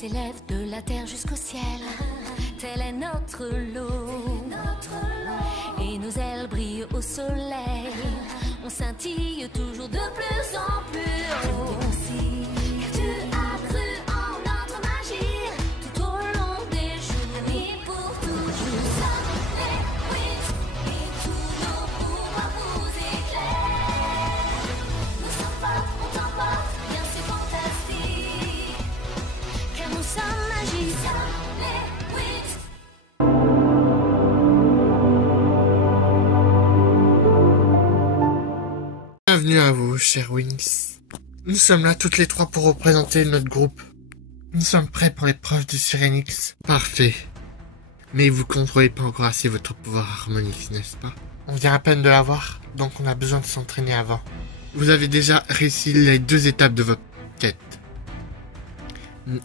s'élève de la terre jusqu'au ciel. Tel est notre lot. Et nos ailes brillent au soleil. On scintille toujours de plus en plus haut. Tu as cru en notre magie tout au long des jours et pour toujours. Sommes les Wings et tous nos pouvoirs vous éclairent. Nous sommes forts, on t'emporte, bien c'est fantastique. Car nous sommes magiques. Sommes les Wings. Bienvenue à vous, chers Wings. Nous sommes là toutes les trois pour représenter notre groupe. Nous sommes prêts pour l'épreuve du Syrinx. Parfait. Mais vous contrôlez pas encore assez votre pouvoir harmonique, n'est-ce pas? On vient à peine de l'avoir, donc on a besoin de s'entraîner avant. Vous avez déjà réussi les 2 étapes de votre quête.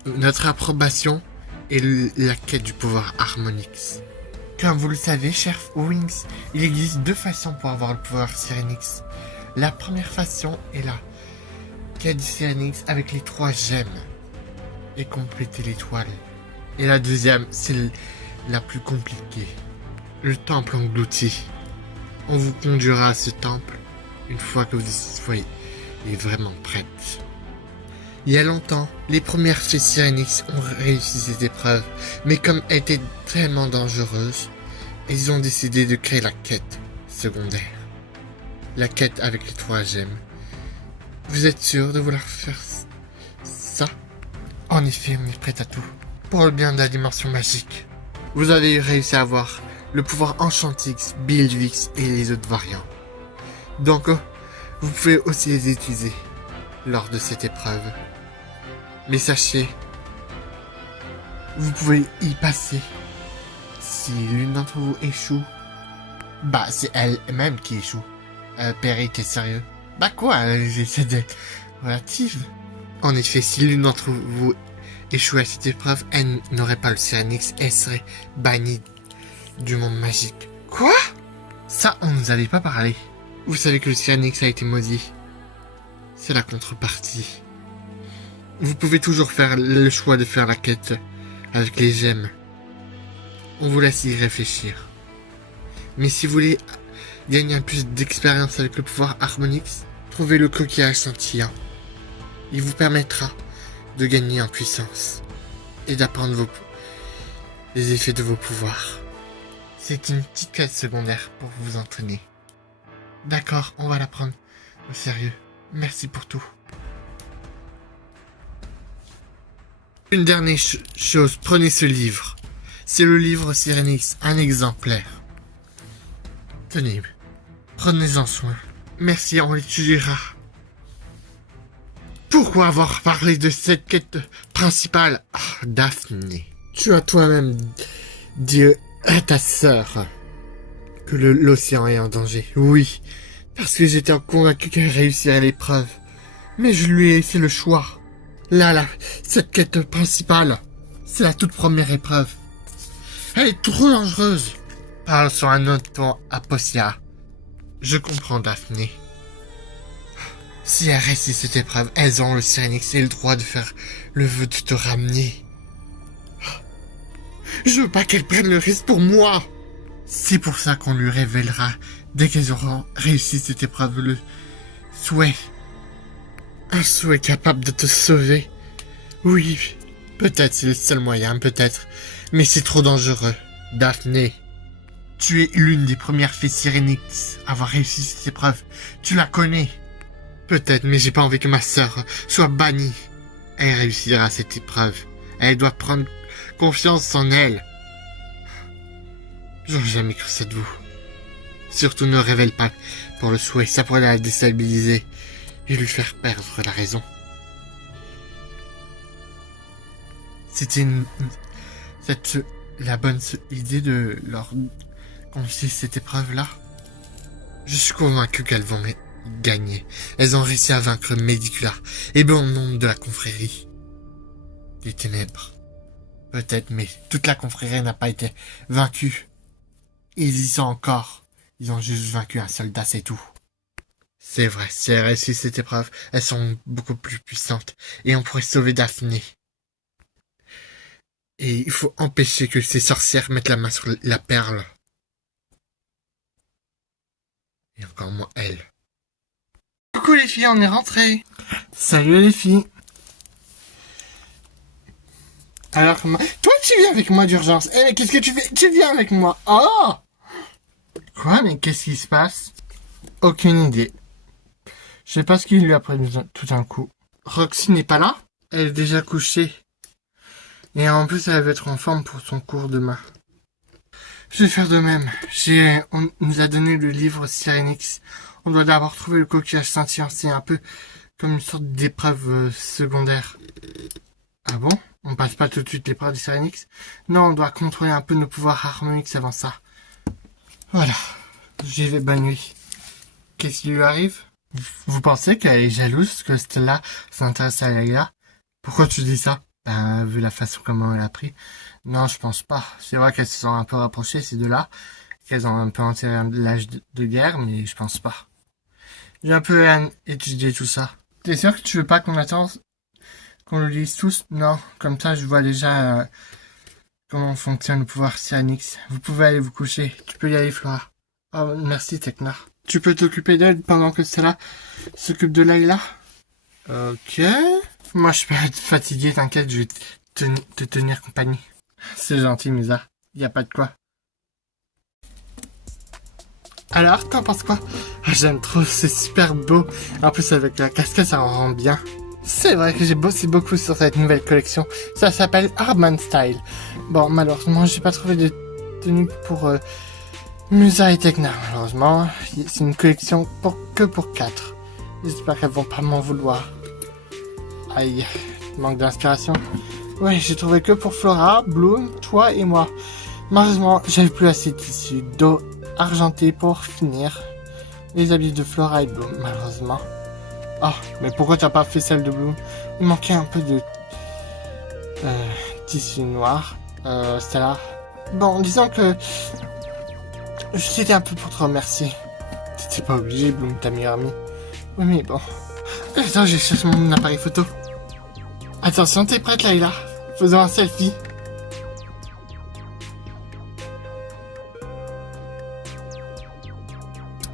Notre approbation et la quête du pouvoir harmonix. Comme vous le savez, chers Wings, il existe 2 façons pour avoir le pouvoir Syrinx. La première façon est la quête du Syrinx avec les 3 gemmes et compléter l'étoile. Et la deuxième, c'est la plus compliquée. Le temple englouti. On vous conduira à ce temple une fois que vous soyez vraiment prête. Il y a longtemps, les premières filles Syrinx ont réussi cette épreuve, mais comme elle était tellement dangereuse, ils ont décidé de créer la quête secondaire. La quête avec les 3 gemmes. Vous êtes sûr de vouloir faire ça? En effet, on est prêt à tout. Pour le bien de la dimension magique. Vous avez réussi à avoir le pouvoir Enchantix, Buildvix et les autres variants. Donc, vous pouvez aussi les utiliser lors de cette épreuve. Mais sachez, vous pouvez y passer. Si l'une d'entre vous échoue, bah c'est elle-même qui échoue. Perry, t'es sérieux? Bah quoi, j'essaie d'être relative. En effet, si l'une d'entre vous échoue à cette épreuve, elle n'aurait pas le Syrinx, elle serait bannie du monde magique. Quoi? Ça, on nous avait pas parlé. Vous savez que le Syrinx a été maudit. C'est la contrepartie. Vous pouvez toujours faire le choix de faire la quête avec les gemmes. On vous laisse y réfléchir. Mais si vous voulez gagner un plus d'expérience avec le pouvoir harmonix, trouvez le coquillage scintillant. Il vous permettra de gagner en puissance et d'apprendre les effets de vos pouvoirs. C'est une petite quête secondaire pour vous entraîner. D'accord, on va la prendre au sérieux. Merci pour tout. Une dernière chose, prenez ce livre. C'est le livre Syrinx, un exemplaire. Tenez, prenez-en soin. Merci, on l'étudiera. Pourquoi avoir parlé de cette quête principale? Daphné, tu as toi-même dit à ta sœur que l'océan est en danger. Oui, parce que j'étais convaincu qu'elle réussirait l'épreuve. Mais je lui ai laissé le choix. Là, cette quête principale, c'est la toute première épreuve. Elle est trop dangereuse. Parle sur un autre ton, Apocia. Je comprends, Daphné. Si elles réussissent cette épreuve, elles auront le Syrinx et le droit de faire le vœu de te ramener. Je veux pas qu'elles prennent le risque pour moi. C'est pour ça qu'on lui révélera, dès qu'elles auront réussi cette épreuve, le souhait. Un souhait capable de te sauver. Oui, peut-être c'est le seul moyen, peut-être. Mais c'est trop dangereux. Daphné, tu es l'une des premières filles Syrinx à avoir réussi cette épreuve. Tu la connais. Peut-être, mais j'ai pas envie que ma sœur soit bannie. Elle réussira cette épreuve. Elle doit prendre confiance en elle. J'aurais jamais cru ça de vous. Surtout ne révèle pas pour le souhait, ça pourrait la déstabiliser et lui faire perdre la raison. C'était la bonne idée de leur confier cette épreuve-là. Je suis convaincu qu'elles vont gagner. Elles ont réussi à vaincre Medicula et bon nombre de la confrérie des ténèbres. Peut-être, mais toute la confrérie n'a pas été vaincue. Ils y sont encore. Ils ont juste vaincu un soldat, c'est tout. C'est vrai, si elles réussissent cette épreuve, elles sont beaucoup plus puissantes et on pourrait sauver Daphné. Et il faut empêcher que ces sorcières mettent la main sur la perle. Et encore moins elle. Coucou les filles, on est rentrés. Salut les filles. Alors, toi tu viens avec moi d'urgence. Eh mais qu'est-ce que tu fais? Tu viens avec moi. Oh! Quoi? Mais qu'est-ce qui se passe? Aucune idée. Je sais pas ce qu'il lui a pris tout d'un coup. Roxy n'est pas là? Elle est déjà couchée. Et en plus, elle va être en forme pour son cours demain. Je vais faire de même. On nous a donné le livre Syrinx. On doit d'abord trouver le coquillage scintillant. C'est un peu comme une sorte d'épreuve secondaire. Ah bon? On passe pas tout de suite l'épreuve du Syrinx? Non, on doit contrôler un peu nos pouvoirs harmoniques avant ça. Voilà. J'y vais, bonne nuit. Qu'est-ce qui lui arrive? Vous pensez qu'elle est jalouse que Stella s'intéresse à Layla? Pourquoi tu dis ça? Ben, vu la façon comment elle a pris. Non, je pense pas. C'est vrai qu'elles se sont un peu rapprochées, ces deux-là. Qu'elles ont un peu enterré l'âge de guerre, mais je pense pas. J'ai un peu étudié tout ça. T'es sûr que tu veux pas qu'on attende qu'on le lise tous? Non, comme ça je vois déjà comment fonctionne le pouvoir Cyanix. Vous pouvez aller vous coucher. Tu peux y aller, Flora. Oh, merci, Tekna. Tu peux t'occuper d'elle pendant que Stella s'occupe de Layla? Ok. Moi, je peux être fatigué, t'inquiète, je vais te tenir compagnie. C'est gentil, Misa. Y a pas de quoi. Alors, t'en penses quoi? J'aime trop, c'est super beau. En plus, avec la casquette, ça en rend bien. C'est vrai que j'ai bossé beaucoup sur cette nouvelle collection. Ça s'appelle Arman Style. Bon, malheureusement, j'ai pas trouvé de tenue pour Musa et Tekna. Malheureusement, c'est une collection que pour 4. J'espère qu'elles vont pas m'en vouloir. Aïe, manque d'inspiration. Ouais, j'ai trouvé que pour Flora, Bloom, toi et moi. Malheureusement, j'avais plus assez de tissu d'eau argenté pour finir les habits de Flora et Bloom, malheureusement. Oh, mais pourquoi t'as pas fait celle de Bloom? Il manquait un peu de tissu noir. C'était là. Bon, disons que c'était un peu pour te remercier. T'étais pas obligé, Bloom, ta meilleure amie. Oui, mais bon. Attends, j'ai cherché mon appareil photo. Attention, t'es prête, Layla? Faisons un selfie.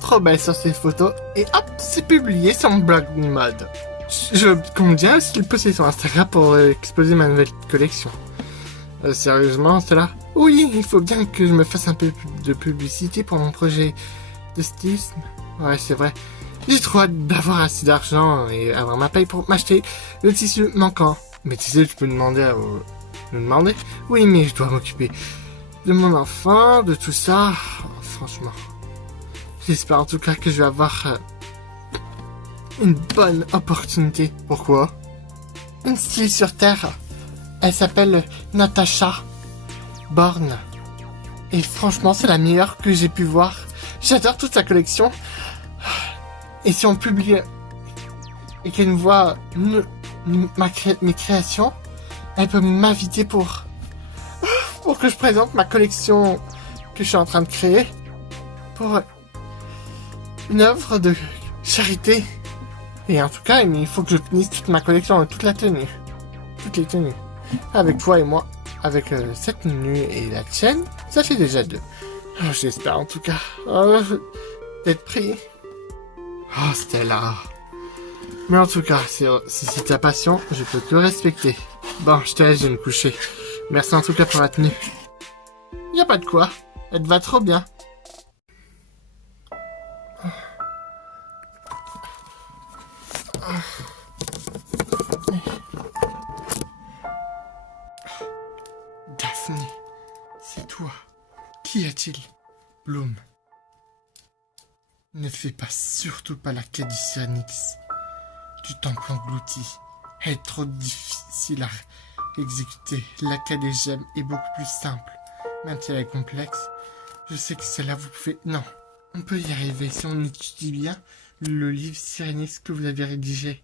Trop belle sur ces photos. Et hop, c'est publié sur mon blog mode. Je compte bien aussi le poster sur Instagram pour exposer ma nouvelle collection. Sérieusement, c'est là? Oui, il faut bien que je me fasse un peu de publicité pour mon projet de stylisme. Ouais, c'est vrai. J'ai trop hâte d'avoir assez d'argent et avoir ma paye pour m'acheter le tissu manquant. Mais tu sais, tu peux demander me demander? Oui, mais je dois m'occuper de mon enfant, de tout ça. Franchement. J'espère en tout cas que je vais avoir une bonne opportunité. Pourquoi? Une styliste sur Terre. Elle s'appelle Natasha Born. Et franchement, c'est la meilleure que j'ai pu voir. J'adore toute sa collection. Et si on publie et qu'elle nous voit mes créations, elle peut m'inviter pour que je présente ma collection que je suis en train de créer pour une œuvre de charité. Et en tout cas, il faut que je finisse toute ma collection, toute la tenue. Toutes les tenues. Avec toi et moi. Avec cette tenue et la tienne, ça fait déjà 2. Oh, j'espère en tout cas d'être pris. Oh, Stella. Mais en tout cas, si c'est ta passion, je peux te respecter. Bon, je te laisse, je vais me coucher. Merci en tout cas pour la tenue. Y a pas de quoi. Elle te va trop bien. Daphné, c'est toi. Qu'y a-t-il? Bloom. Ne fais pas, surtout pas la quête du Cyanix. Du temple englouti. Elle est trop difficile à exécuter. La quête des gemmes est beaucoup plus simple. Même si elle est complexe, je sais que celle-là vous pouvez... Non, on peut y arriver si on étudie bien le livre Syrinx que vous avez rédigé.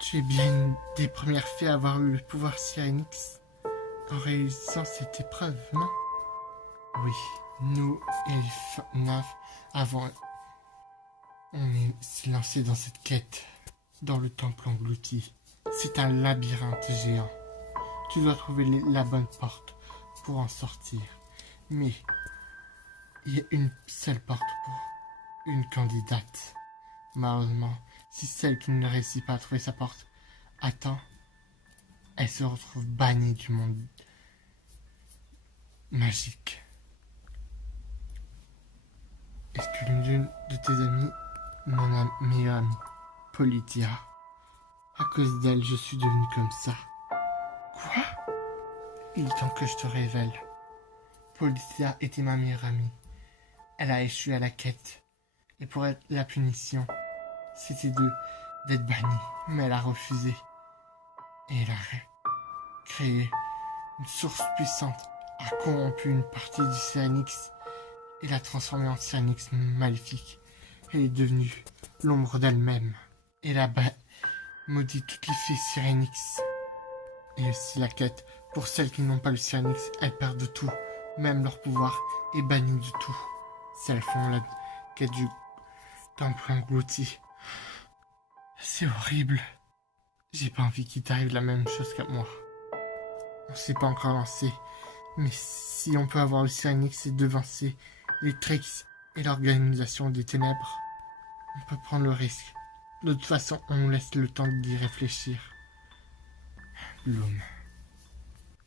Tu es bien une des premières filles à avoir eu le pouvoir Syrinx en réussissant cette épreuve, non? Oui, nous et les nymphes avons... On s'est lancé dans cette quête, dans le temple englouti. C'est un labyrinthe géant. Tu dois trouver la bonne porte pour en sortir. Mais il y a une seule porte pour une candidate. Malheureusement, si celle qui ne réussit pas à trouver sa porte attend, elle se retrouve bannie du monde magique. Est-ce que l'une de tes amies, mon meilleure amie, Polydia, à cause d'elle, je suis devenu comme ça? Quoi? Il est temps que je te révèle. Polydia était ma meilleure amie. Elle a échoué à la quête. Et pour être la punition, c'était d'être bannie. Mais elle a refusé. Et elle a créé une source puissante, a corrompu une partie du Syrinx et l'a transformée en Syrinx maléfique. Elle est devenue l'ombre d'elle-même. Elle a maudit toutes les filles Syrinx. Et aussi la quête. Pour celles qui n'ont pas le Syrinx, elles perdent tout. Même leur pouvoir est banni du tout. Si elles font la quête du temple englouti. C'est horrible. J'ai pas envie qu'il t'arrive la même chose qu'à moi. On s'est pas encore lancé. Mais si on peut avoir le Syrinx et devancer les tricks et l'organisation des ténèbres, on peut prendre le risque. De toute façon, on nous laisse le temps d'y réfléchir. L'homme,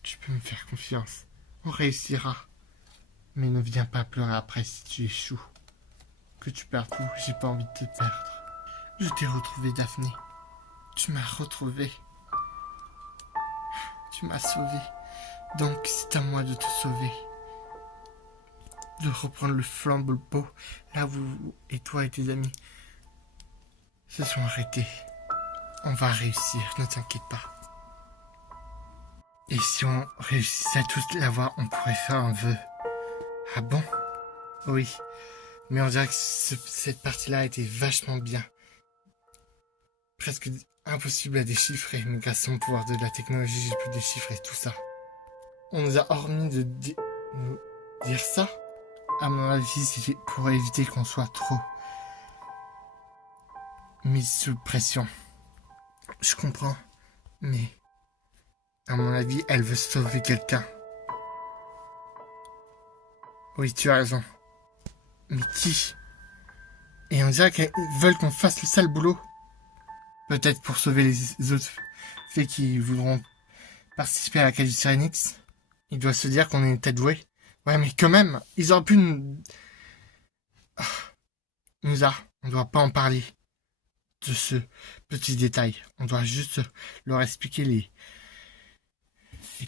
tu peux me faire confiance. On réussira. Mais ne viens pas pleurer après si tu échoues. Que tu perds tout, j'ai pas envie de te perdre. Je t'ai retrouvé, Daphné. Tu m'as retrouvé. Tu m'as sauvé. Donc c'est à moi de te sauver. De reprendre le flambeau là où vous et toi et tes amis se sont arrêtés. On va réussir, ne t'inquiète pas. Et si on réussissait à tous l'avoir, on pourrait faire un vœu. Ah bon? Oui. Mais on dirait que cette partie-là était vachement bien. Presque impossible à déchiffrer, mais grâce au pouvoir de la technologie, j'ai pu déchiffrer tout ça. On nous a hormis de nous dire ça. À mon avis, c'est pour éviter qu'on soit trop mis sous pression. Je comprends, mais à mon avis, elle veut sauver quelqu'un. Oui, tu as raison. Mais qui? Et on dirait qu'elles veulent qu'on fasse le sale boulot. Peut-être pour sauver les autres fées qui voudront participer à la quête du Syrinx. Il doit se dire qu'on est tête douée. Ouais, mais quand même, ils auraient pu nous... On doit pas en parler de ce petit détail. On doit juste leur expliquer les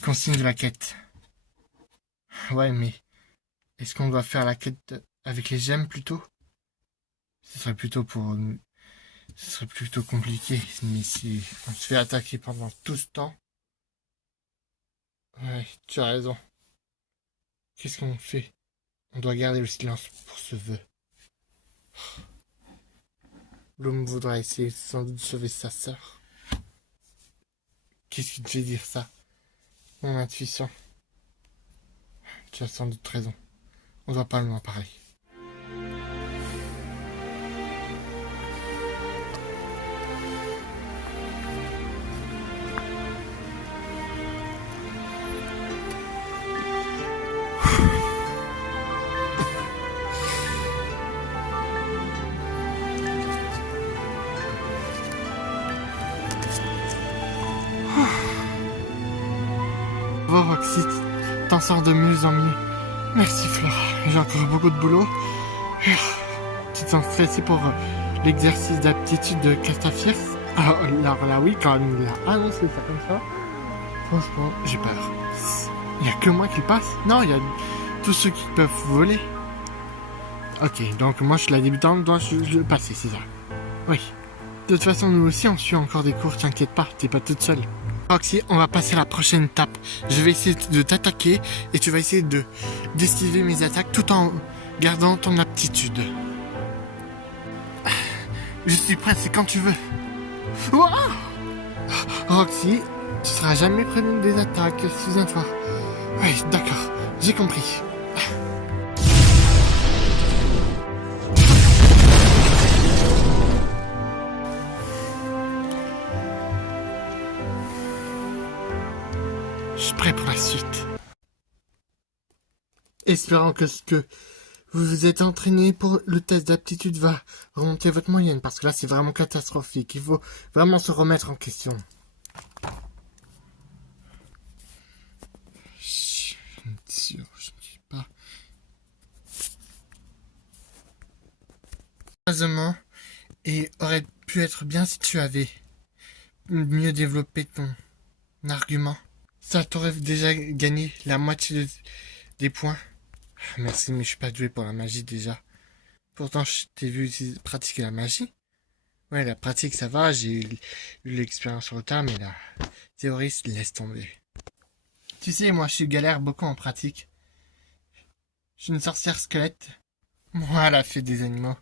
consignes de la quête. Ouais, mais est-ce qu'on doit faire la quête avec les gemmes plutôt? Ce serait plutôt compliqué. Mais si on se fait attaquer pendant tout ce temps... Ouais, tu as raison. Qu'est-ce qu'on fait? On doit garder le silence pour ce vœu. L'homme voudra essayer sans doute de sauver sa sœur. Qu'est-ce qui te fait dire ça? Mon intuition. Tu as sans doute raison. On doit pas lui en parler. Roxy, t'en sors de mieux en mieux. Merci Flora, j'ai encore beaucoup de boulot. Tu t'en stressé pour l'exercice d'aptitude de Castafiers? Alors là oui, quand il a annoncé ça comme ça, franchement, j'ai peur. Il n'y a que moi qui passe? Non, il y a tous ceux qui peuvent voler. Ok, donc moi je suis la débutante, donc je le passer, c'est ça. Oui. De toute façon, nous aussi on suit encore des cours, t'inquiète pas, t'es pas toute seule. Roxy, on va passer à la prochaine étape. Je vais essayer de t'attaquer et tu vas essayer d'esquiver mes attaques tout en gardant ton aptitude. Je suis prête, c'est quand tu veux. Ouah! Roxy, tu seras jamais prévenu des attaques, souviens-toi. Oui, d'accord, j'ai compris. suite. Espérant que ce que vous vous êtes entraîné pour le test d'aptitude va remonter votre moyenne, parce que là c'est vraiment catastrophique. Il faut vraiment se remettre en question. Je ne dis pas. Heureusement, et aurait pu être bien si tu avais mieux développé ton argument. Ça t'aurait déjà gagné la moitié des points. Merci, mais je suis pas doué pour la magie déjà. Pourtant, je t'ai vu pratiquer la magie. Ouais, la pratique, ça va, j'ai eu l'expérience sur le tas, mais la théorie, laisse tomber. Tu sais, moi, je galère beaucoup en pratique. Je suis une sorcière squelette. Moi, elle a fait des animaux.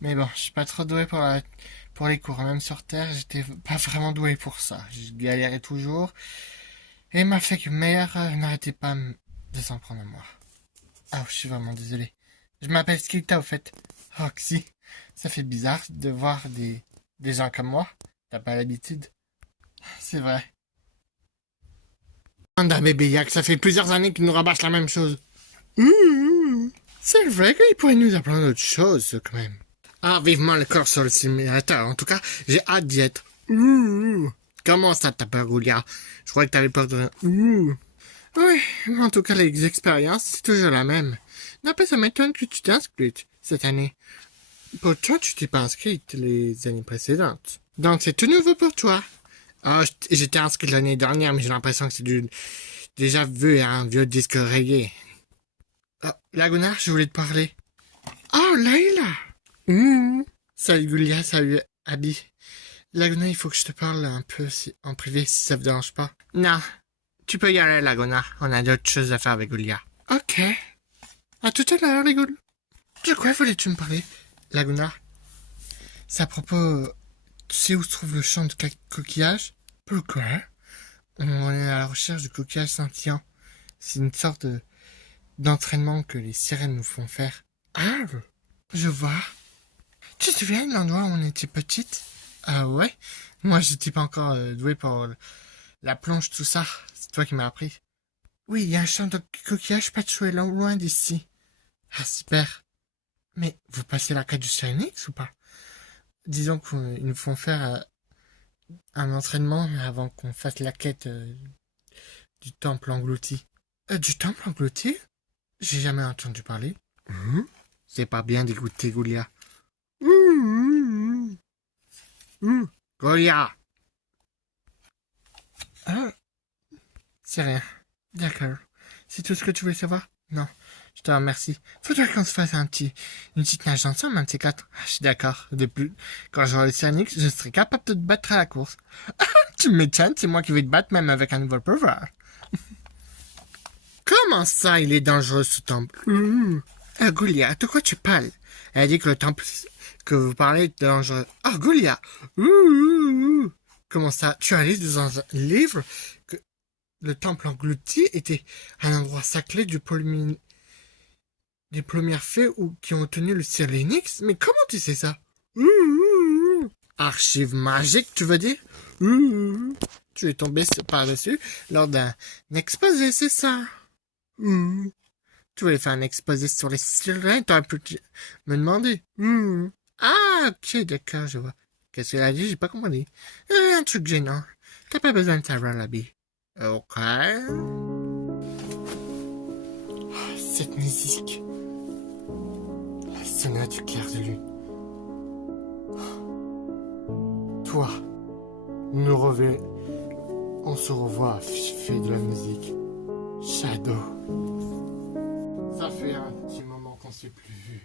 Mais bon, je suis pas trop doué pour les cours. Même sur Terre, j'étais pas vraiment doué pour ça. Je galérais toujours. Et ma fake mère n'arrêtait pas de s'en prendre à moi. Ah, je suis vraiment désolé. Je m'appelle Skilta au fait. Roxy, ça fait bizarre de voir des gens comme moi. T'as pas l'habitude. C'est vrai. Un bébé Yak, ça fait plusieurs années qu'il nous rabâche la même chose. C'est vrai qu'il pourrait nous apprendre d'autres choses quand même. Ah, vivement le corps sur le simulateur. En tout cas, j'ai hâte d'y être. Comment ça, t'as peur, Goulia? Je crois que t'avais peur de... Oui, en tout cas, les expériences, c'est toujours la même. Non, pas ça m'étonne que tu t'inscrites cette année. Pourtant, tu t'es pas inscrite les années précédentes. Donc, c'est tout nouveau pour toi. Ah, j'étais inscrite l'année dernière, mais j'ai l'impression que c'est déjà vu un vieux disque rayé. Ah, Laguna, je voulais te parler. Oh, Layla! Salut Goulia, salut Abby. Laguna, il faut que je te parle un peu en privé si ça vous dérange pas. Non, tu peux y aller Laguna, on a d'autres choses à faire avec Goulia. Ok. À tout à l'heure les Goules. De quoi voulais-tu me parler, Laguna? C'est à propos... Tu sais où se trouve le champ de coquillage? Pourquoi? On est à la recherche du coquillage scintillant. C'est une sorte d'entraînement que les sirènes nous font faire. Ah, je vois. Tu te souviens de l'endroit où on était petite? Ah ouais? Moi, j'étais pas encore doué pour la plonge, tout ça. C'est toi qui m'as appris. Oui, il y a un champ de coquillage pas de loin d'ici. Ah, super. Mais vous passez la quête du Cyanix ou pas? Disons qu'ils nous font faire un entraînement avant qu'on fasse la quête du temple englouti. Du temple englouti? J'ai jamais entendu parler. C'est pas bien d'écouter Goulia. Goulia! Ah, c'est rien. D'accord. C'est tout ce que tu voulais savoir? Non. Je te remercie. Faudrait qu'on se fasse une petite nage ensemble, un de ces quatre. Je suis d'accord. De plus, quand j'aurai le Cyanix, je serai capable de te battre à la course. Tu m'étonnes, c'est moi qui vais te battre même avec un nouveau pouvoir. Comment ça, il est dangereux ce temple? Goulia, de quoi tu parles? Elle a dit que le temple que vous parlez est dangereux. Ah, Goulia! Comment ça? Tu as lu dans un livre que le temple englouti était un endroit sacré des premières fées qui ont tenu le Cyanix? Mais comment tu sais ça? Archive magique, tu veux dire? Tu es tombé par-dessus lors d'un exposé, c'est ça? Tu voulais faire un exposé sur les sirènes, t'aurais pu me demander. Ah, ok, d'accord, je vois. Qu'est-ce qu'elle a dit? J'ai pas compris. Un truc gênant. T'as pas besoin de savoir, l'habit. Ok. Cette musique. La sonate du clair de lune. Toi, on se revoit, fait de la musique. Shadow. Ça fait un petit moment qu'on s'est plus vu.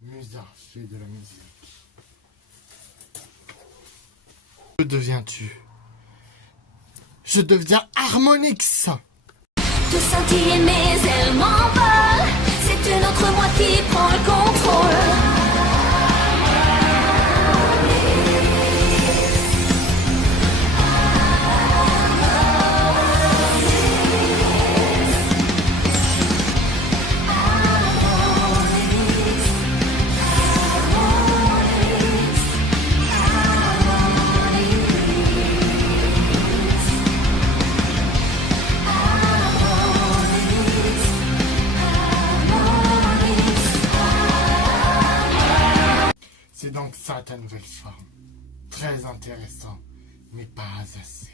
Musa fait de la musique. Que deviens-tu? Je deviens Harmonix. Tout scintiller, mes ailes m'envolent. C'est une autre moi qui prend le contrôle. C'est donc ça ta nouvelle forme. Très intéressant, mais pas assez.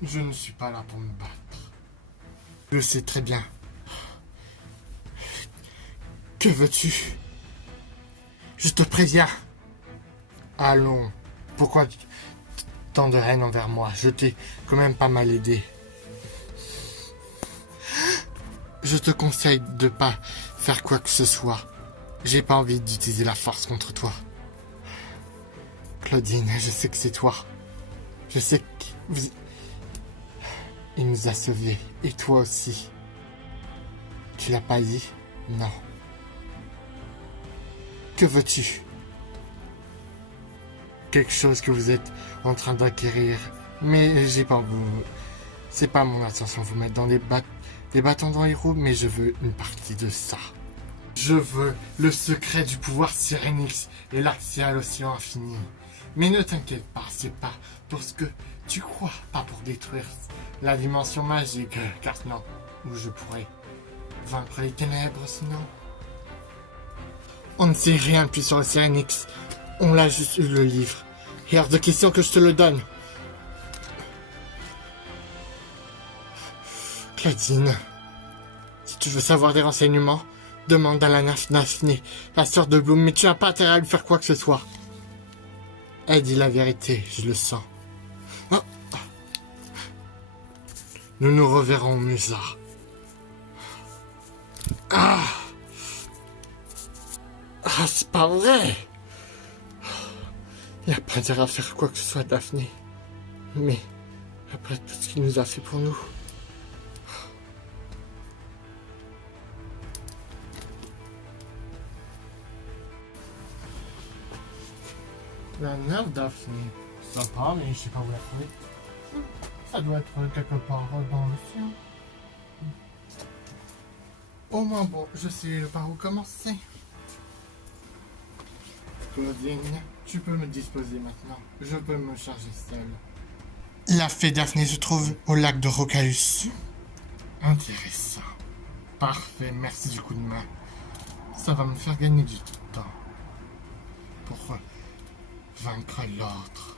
Je ne suis pas là pour me battre. Je sais très bien. Que veux-tu? Je te préviens. Allons. Pourquoi tant de haine envers moi? Je t'ai quand même pas mal aidé. Je te conseille de pas faire quoi que ce soit. J'ai pas envie d'utiliser la force contre toi. Claudine, je sais que c'est toi. Je sais il nous a sauvés. Et toi aussi. Tu l'as pas dit? Non. Que veux-tu? Quelque chose que vous êtes en train d'acquérir. Mais j'ai pas vous. C'est pas mon intention de vous mettre dans des bâtons dans les roues, mais je veux une partie de ça. Je veux le secret du pouvoir Sirenix et l'accès à l'océan infini. Mais ne t'inquiète pas, c'est pas pour ce que tu crois, pas pour détruire la dimension magique, car sinon, où je pourrais vaincre les ténèbres sinon. On ne sait rien plus sur le Sirenix. On l'a juste eu le livre. Et hors de question que je te le donne. Claudine, si tu veux savoir des renseignements, demande à la nymphe Daphné, la sœur de Bloom, mais tu n'as pas intérêt à lui faire quoi que ce soit. Elle dit la vérité, je le sens. Oh. Nous nous reverrons, Musa. Ah, c'est pas vrai. Il n'y a pas intérêt à faire quoi que ce soit, Daphné. Mais, après tout ce qu'il nous a fait pour nous... La nymphe Daphné. Sympa, mais je sais pas où la trouver. Ça doit être quelque part dans l'océan. Au moins bon, je sais par où commencer. Claudine, tu peux me disposer maintenant. Je peux me charger seule. La fée Daphné se trouve au lac de Rocaeus. Intéressant. Parfait, merci du coup de main. Ça va me faire gagner du temps. Pour vaincre l'autre.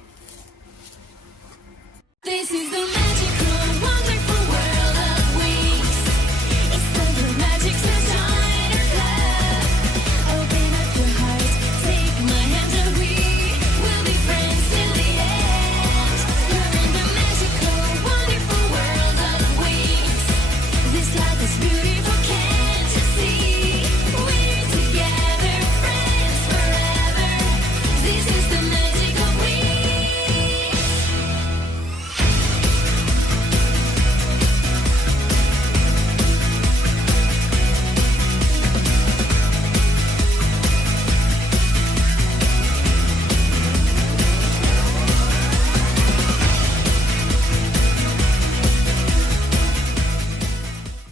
This is the magical, wonderful